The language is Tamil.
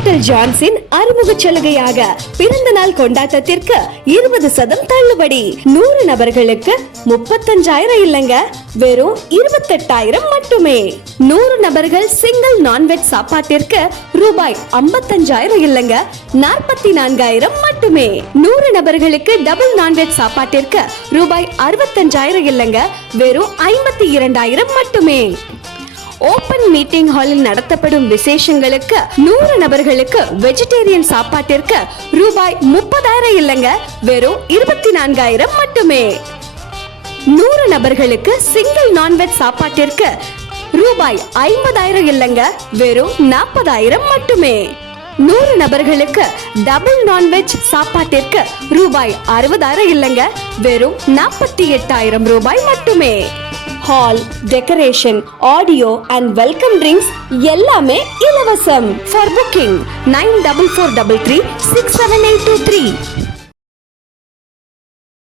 ஹோட்டல் ஜான்ஸின் அறிமுக சலுகையாக பிறந்த நாள் கொண்டாட்டத்திற்கு 20% தள்ளுபடி. 100 நபர்களுக்கு 35,000 இல்லங்க, வெறும் 28,000 மட்டுமே. 100 நபர்கள் சிங்கிள் நான்வெஜ் சாப்பாட்டிற்கு ரூபாய் 55,000 இல்லங்க, 44,000 மட்டுமே. 100 நபர்களுக்கு டபுள் நான்வெஜ் சாப்பாட்டிற்கு ரூபாய் 65,000 இல்லங்க, வெறும் 52,000 மட்டுமே. ஓபன் மீட்டிங் ஹாலில் நடத்தப்படும் விசேஷங்களுக்கு 100 நபர்களுக்கு வெஜிடேரியன் சாப்பாட்டிற்கு ரூபாய் 30,000 இல்லங்க, வெறும் 24,000 மட்டுமே. 100 நபர்களுக்கு சிங்கிள் நான்வெஜ் சாப்பாட்டிற்கு ரூபாய் 50,000 இல்லங்க, வெறும் 40,000 மட்டுமே. 100 நபர்களுக்கு டபுள் நான்வெஜ் சாப்பாட்டிற்கு ரூபாய் 60,000 இல்லங்க, வெறும் 48,000 ரூபாய் மட்டுமே. Hall, decoration, audio and welcome drinks எல்லாமே இலவசம். For booking 9443367823.